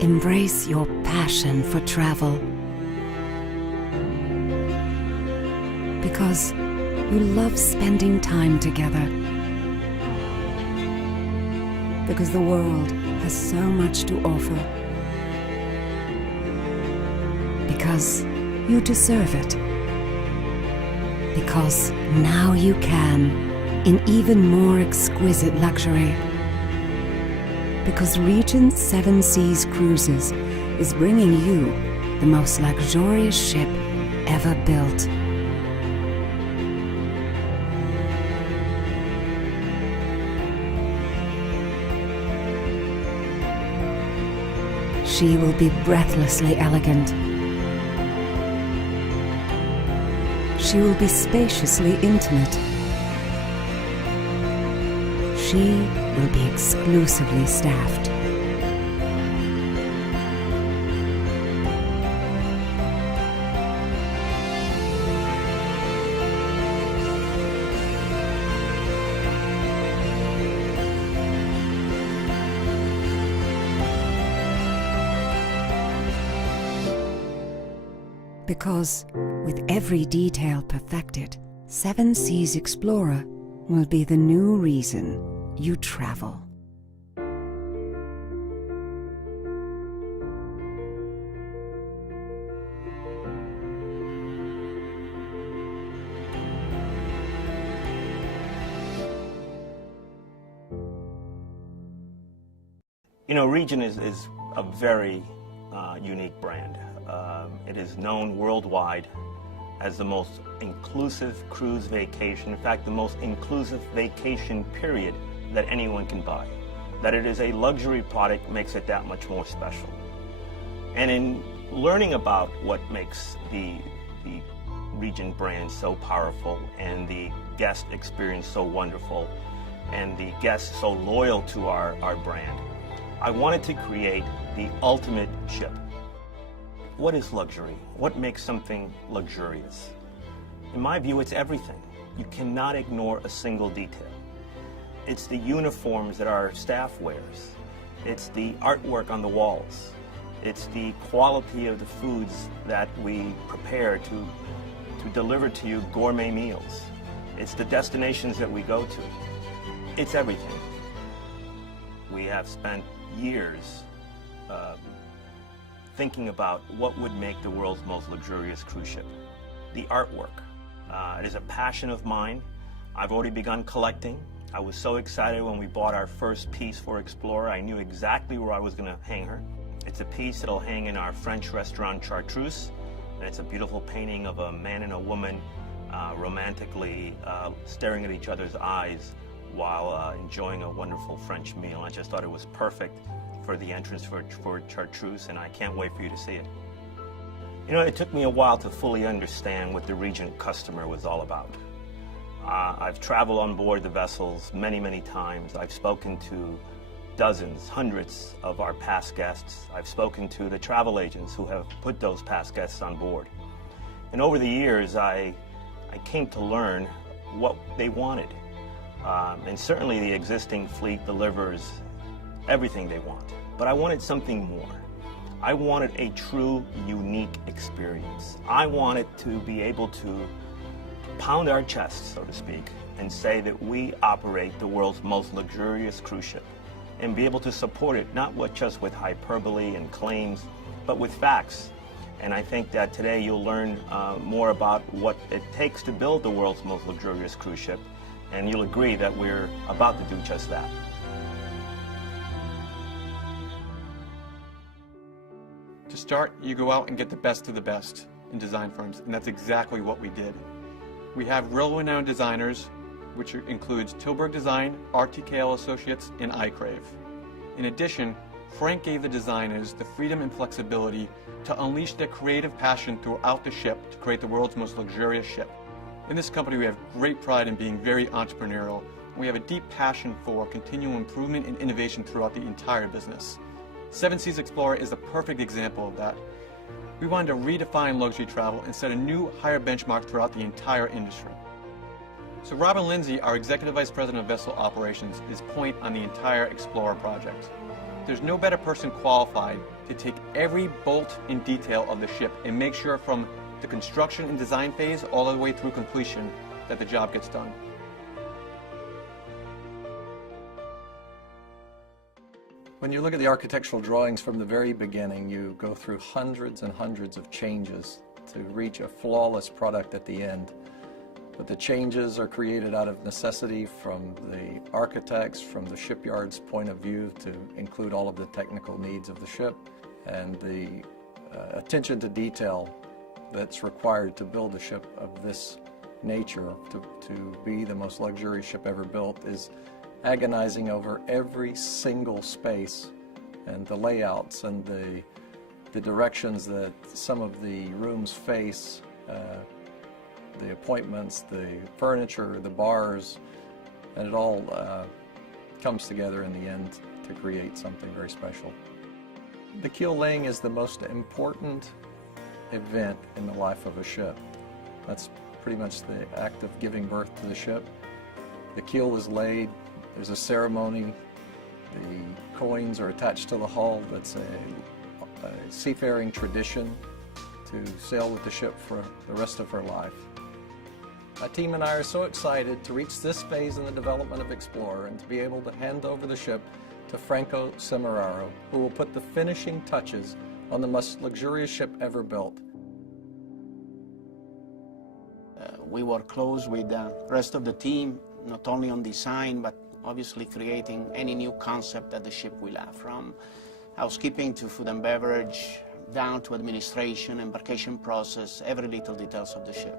Embrace your passion for travel. Because you love spending time together. Because the world has so much to offer. Because you deserve it. Because now you can, in even more exquisite luxury. Because Regent 7 Seas Cruises is bringing you the most luxurious ship ever built. She will be breathlessly elegant. She will be spaciously intimate. She will be exclusively staffed. Because, with every detail perfected, 7 Seas Explorer will be the new reason you travel. You know, Regent is a very unique brand. It is known worldwide as the most inclusive cruise vacation, in fact, the most inclusive vacation period that anyone can buy. That it is a luxury product makes it that much more special. And in learning about what makes the Regent brand so powerful and the guest experience so wonderful and the guests so loyal to our brand, I wanted to create the ultimate ship. What is luxury? What makes something luxurious? In my view, it's everything. You cannot ignore a single detail. It's the uniforms that our staff wears. It's the artwork on the walls. It's the quality of the foods that we prepare to deliver to you gourmet meals. It's the destinations that we go to. It's everything. We have spent years thinking about what would make the world's most luxurious cruise ship. The artwork. It is a passion of mine. I've already begun collecting. I was so excited when we bought our first piece for Explorer. I knew exactly where I was going to hang her. It's a piece that'll hang in our French restaurant Chartreuse, and it's a beautiful painting of a man and a woman romantically staring at each other's eyes while enjoying a wonderful French meal. I just thought it was perfect for the entrance for Chartreuse, and I can't wait for you to see it. You know, it took me a while to fully understand what the Regent customer was all about. I've traveled on board the vessels many, many times. I've spoken to dozens, hundreds of our past guests. I've spoken to the travel agents who have put those past guests on board. And over the years, I came to learn what they wanted. And certainly the existing fleet delivers everything they want. But I wanted something more. I wanted a true, unique experience. I wanted to be able to pound our chests, so to speak, and say that we operate the world's most luxurious cruise ship, and be able to support it not just with hyperbole and claims, but with facts. And I think that today you'll learn more about what it takes to build the world's most luxurious cruise ship, and you'll agree that we're about to do just that. To start, you go out and get the best of the best in design firms, and that's exactly what we did. We have world-renowned designers, which includes Tilburg Design, RTKL Associates, and iCrave. In addition, Frank gave the designers the freedom and flexibility to unleash their creative passion throughout the ship to create the world's most luxurious ship. In this company, we have great pride in being very entrepreneurial, and we have a deep passion for continual improvement and innovation throughout the entire business. 7 Seas Explorer is a perfect example of that. We wanted to redefine luxury travel and set a new, higher benchmark throughout the entire industry. So Robin Lindsay, our Executive Vice President of Vessel Operations, is point on the entire Explorer project. There's no better person qualified to take every bolt and detail of the ship and make sure from the construction and design phase all the way through completion that the job gets done. When you look at the architectural drawings from the very beginning, you go through hundreds and hundreds of changes to reach a flawless product at the end. But the changes are created out of necessity from the architects, from the shipyard's point of view, to include all of the technical needs of the ship, and the attention to detail that's required to build a ship of this nature, to be the most luxurious ship ever built, is agonizing over every single space and the layouts and the directions that some of the rooms face, the appointments, the furniture, the bars, and it all comes together in the end to create something very special. The keel laying is the most important event in the life of a ship. That's pretty much the act of giving birth to the ship. The keel is laid, there's a ceremony, the coins are attached to the hull. That's a seafaring tradition to sail with the ship for the rest of her life. My team and I are so excited to reach this phase in the development of Explorer and to be able to hand over the ship to Franco Semeraro, who will put the finishing touches on the most luxurious ship ever built. We work close with the rest of the team, not only on design, but obviously creating any new concept that the ship will have, from housekeeping to food and beverage, down to administration, embarkation process, every little details of the ship.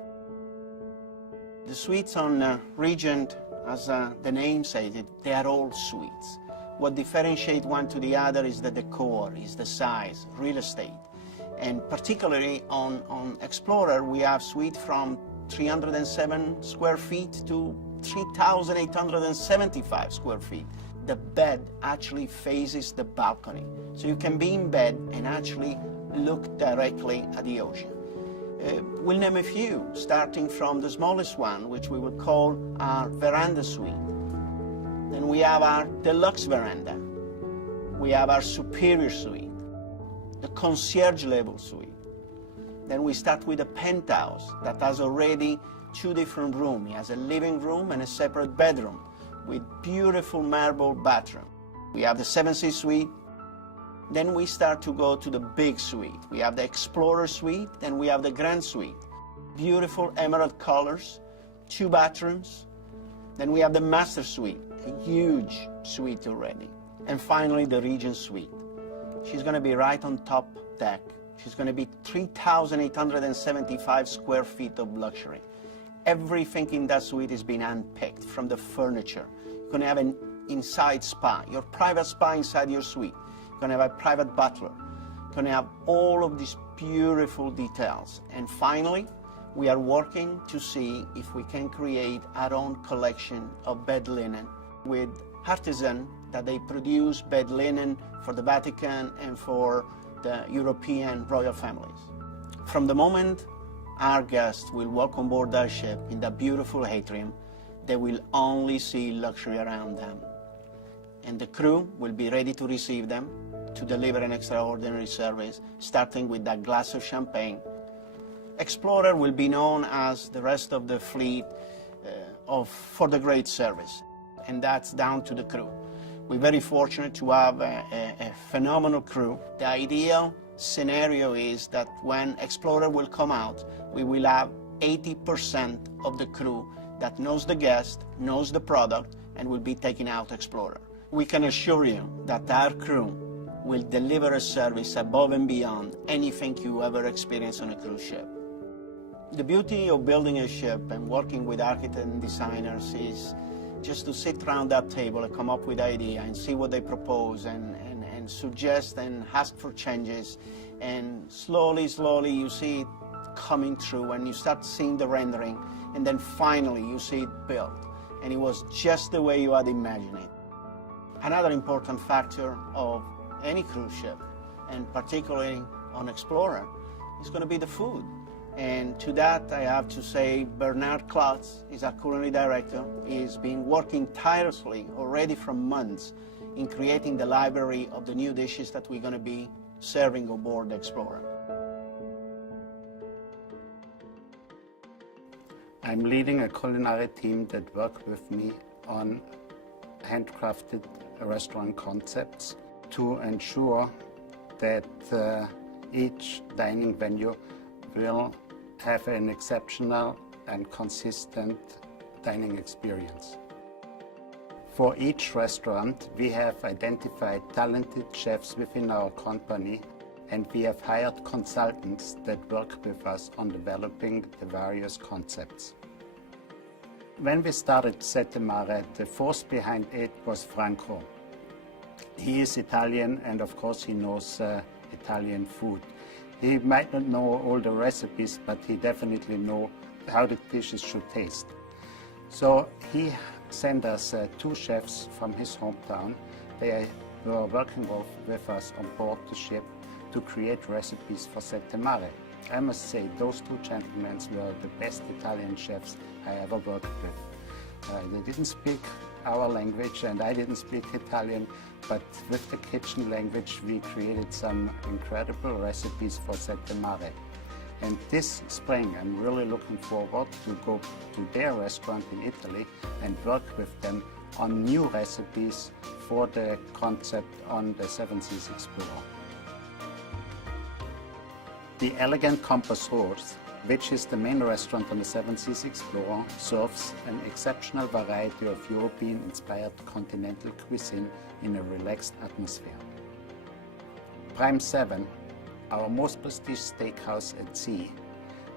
The suites on Regent, as the name says, they are all suites. What differentiates one to the other is the decor, is the size, real estate. And particularly on Explorer, we have suites from 307 square feet to 3,875 square feet. The bed actually faces the balcony. So you can be in bed and actually look directly at the ocean. We'll name a few, starting from the smallest one, which we would call our veranda suite. Then we have our deluxe veranda. We have our superior suite, the concierge level suite. Then we start with a penthouse that has already two different rooms. It has a living room and a separate bedroom with beautiful marble bathroom. We have the 7 Seas suite. Then we start to go to the big suite. We have the Explorer suite, then we have the Grand suite. Beautiful emerald colors, 2 bathrooms. Then we have the Master suite, a huge suite already. And finally, the Regent suite. She's going to be right on top deck. She's going to be 3,875 square feet of luxury. Everything in that suite is being handpicked, from the furniture. You're going to have an inside spa, your private spa inside your suite. You're going to have a private butler. You're going to have all of these beautiful details. And finally, we are working to see if we can create our own collection of bed linen with artisans that they produce bed linen for the Vatican and for the European royal families. From the moment our guests will walk on board our ship in that beautiful atrium, they will only see luxury around them. And the crew will be ready to receive them, to deliver an extraordinary service, starting with that glass of champagne. Explorer will be known as the rest of the fleet for the great service, and that's down to the crew. We're very fortunate to have a phenomenal crew. The ideal scenario is that when Explorer will come out, we will have 80% of the crew that knows the guest, knows the product, and will be taking out Explorer. We can assure you that our crew will deliver a service above and beyond anything you ever experience on a cruise ship. The beauty of building a ship and working with architects and designers is just to sit around that table and come up with ideas and see what they propose and suggest and ask for changes. And slowly you see it coming through and you start seeing the rendering, and then finally you see it built. And it was just the way you had imagined it. Another important factor of any cruise ship, and particularly on Explorer, is going to be the food. And to that, I have to say Bernard Klotz is our culinary director. He's been working tirelessly already for months in creating the library of the new dishes that we're going to be serving aboard the Explorer. I'm leading a culinary team that work with me on handcrafted restaurant concepts to ensure that each dining venue will have an exceptional and consistent dining experience. For each restaurant, we have identified talented chefs within our company, and we have hired consultants that work with us on developing the various concepts. When we started Sette Mare, the force behind it was Franco. He is Italian, and of course he knows Italian food. He might not know all the recipes, but he definitely knows how the dishes should taste. So he sent us 2 chefs from his hometown. They were working with us on board the ship to create recipes for Sette Mare. I must say, those 2 gentlemen were the best Italian chefs I ever worked with. They didn't speak our language and I didn't speak Italian, but with the kitchen language we created some incredible recipes for Sette Mare. And this spring I'm really looking forward to go to their restaurant in Italy and work with them on new recipes for the concept on the Seven Seas Explorer. The Elegant Compass Rose, which is the main restaurant on the Seven Seas Explorer, serves an exceptional variety of European-inspired continental cuisine in a relaxed atmosphere. Prime 7, our most prestigious steakhouse at sea,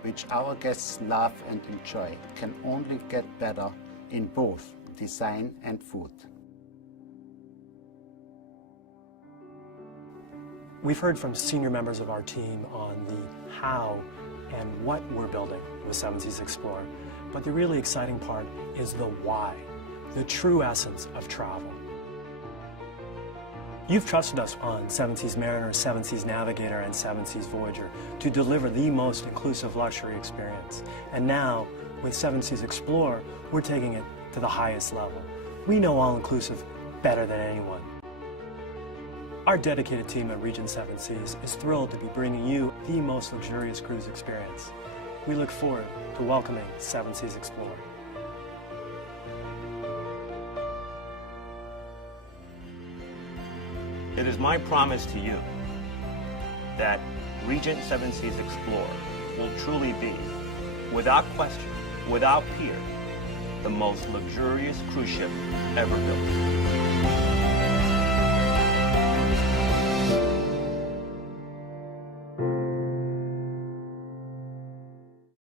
which our guests love and enjoy, can only get better in both design and food. We've heard from senior members of our team on the how and what we're building with Seven Seas Explorer, but the really exciting part is the why, the true essence of travel. You've trusted us on Seven Seas Mariner, Seven Seas Navigator, and Seven Seas Voyager to deliver the most inclusive luxury experience. And now, with Seven Seas Explorer, we're taking it to the highest level. We know all-inclusive better than anyone. Our dedicated team at Regent Seven Seas is thrilled to be bringing you the most luxurious cruise experience. We look forward to welcoming Seven Seas Explorer. It is my promise to you that Regent Seven Seas Explorer will truly be, without question, without peer, the most luxurious cruise ship ever built.